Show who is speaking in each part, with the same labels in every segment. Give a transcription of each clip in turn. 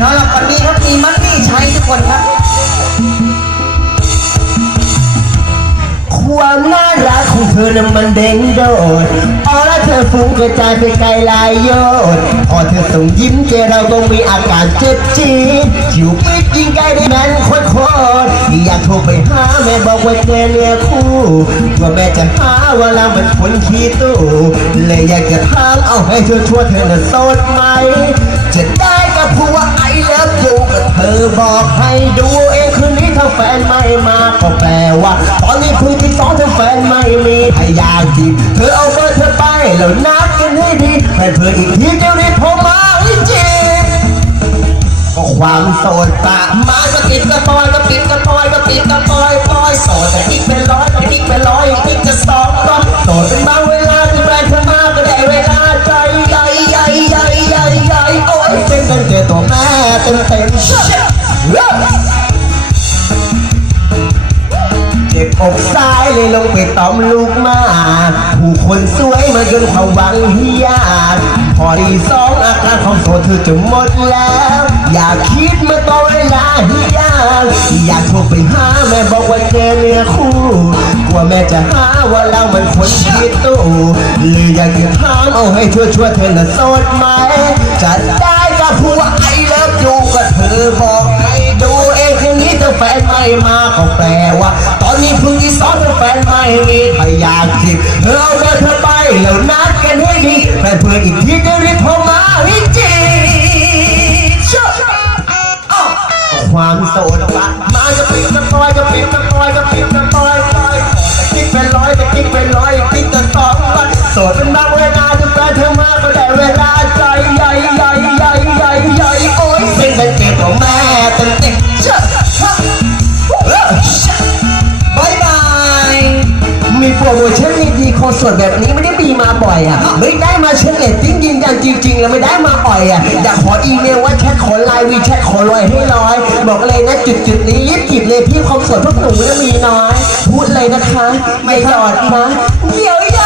Speaker 1: สำหรับวันนี้ครับมีมันนี่ใช้ทุกคนครับ
Speaker 2: ความน่ารักของเธอนั้นมันเด้งโดดพอแล้วเธอฟุ้งกระจายไปไกลหลายโยนพอเธอส่งยิ้มเจเราต้องมีอาการเจ็บจี๊ดชิวปิดยิงไกลได้แม่นโคตรโคตรอยากโทรไปหาแม่บอกว่าเจเนื้อคู่กลัว่าแม่จะหาว่าเรามันคนขี้ตู้เลยอยากจะถามเอาให้ชัวร์เธอน่ะโสดไหมจะได้ เธอบอกให้ดูเองคืนนี้ถ้าแฟนไม่มาก็แปลว่า ตอนนี้คืนที่สองถ้าแฟนไม่มีพยายามจีบเธอเอาเบอร์เธอไปแล้วนัดกันให้ดีแฟนเพื่ออีกทีจะรีบโทรมาให้จีบก็ความโสดปะมาก็ปิดกระปอยก็ปิดกระปอยก็ปิดกระปอยปอยโสดแต่อีกเป็นร้อยแต่อีกเป็นร้อยอีกจะสองร้อยโสดเป็นบางเวลาที่แฟนเธอมาก็ได้เวลาใจใหญ่ใหญ่ใหญ่ใหญ่ใหญ่โอ้ยเป็นกันเจอตัวแม่ เต็มเต็มเจ็บอกซ้ายเลยลงไปตอมลูกมา ผู้คนสวยมาจนความหวังเฮียดพอดีสองอาการของโสดเธอจะหมดแล้ว อยากคิดเมื่อตอนเวลาเฮียดอยากโทรไปหาแม่บอกว่าเจอเนื้อคู่กลัวแม่จะหาว่าเรามันคนคิดตู้เลยอยากจะถามเอาให้ชัวร์ๆเธอน่ะโสดไหมจะได้กับผัวไอ อบอกให้ดูเองคืนนี้ถ้าแฟนไม่มาก็แปลว่า ตอนนี้เพึ่งที่สองถ้าแฟนไม่มีพยายามจิบเธอเอาเบอร์เธอไปแล้วนัดกันให้ดีแฟนเพื่อนอีกทีจะรีบโทรมาให้จีความโสดปะมาจะปิดกระปอยจะปิดกระปอยจะปิดกระปอยปอยแต่กิ๊กเป็นร้อยแต่กิ๊กเป็นร้อยกิ๊กจะสองวันโสดเป็นบา ของแม่เต็มเต็มเชื่อฮะเออ
Speaker 1: บายบาย
Speaker 2: มีโปรโมชั่นดีๆคอนเสิร์ตแบบนี้ไม่ได้มีมาบ่อยอะ ไม่ได้มาเช็คเลตติ้งยืนยันจริงๆ แล้วไม่ได้มาอ่อยอะ อยากขออีเมลว่าแชทขอไลน์วีแชทขอรอยให้ร้อย บอกเลยนะจุดๆนี้รีบกิบเลยพี่คอนเสิร์ตพวกหนูน่มีน้อย พูดเลยนะคะ ไม่หยอดนะเดี๋ยวหยอ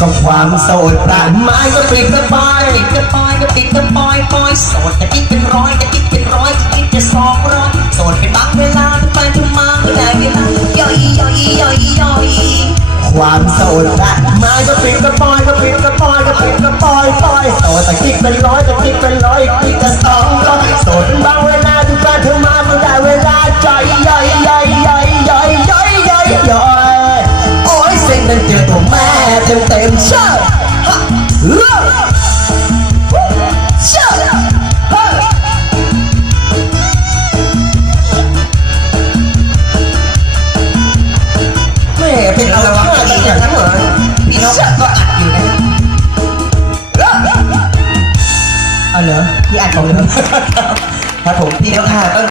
Speaker 1: ก็
Speaker 2: ความโสดปรานไม้ก็ปิดกระปาย
Speaker 1: ปิดกระปอยก็ปิดกระปอยปอยโสดแต่กิ๊กเป็นร้อยแต่กิ๊กเป็นร้อยแต่กิ๊กจะสองร้อยโสดเป็นบางเวลาที่แฟนเธอมาก็ได้เวลาย่อยย่อยย่อยย่อย
Speaker 2: ความโสดปรานไม้ก็ปิดกระปอยก็ปิดกระปอยก็ปิดกระปอยปอยโสดแต่กิ๊กเป็นร้อยแต่กิ๊กเป็นร้อยกิ๊กจะสอง เต็มเต็มๆเชื่อฮะเออเชื่อฮะแม่เป็นเอาท่าดีอย่างนั้นเหรอ
Speaker 1: พี่นกก็อัดอยู่นะ
Speaker 2: อ๋อเหรอพี่อัดของเหรอครับผมพี่
Speaker 1: เดี๋
Speaker 2: เดี๋
Speaker 1: ย
Speaker 2: ยวว
Speaker 1: อ่า
Speaker 2: ค่ะ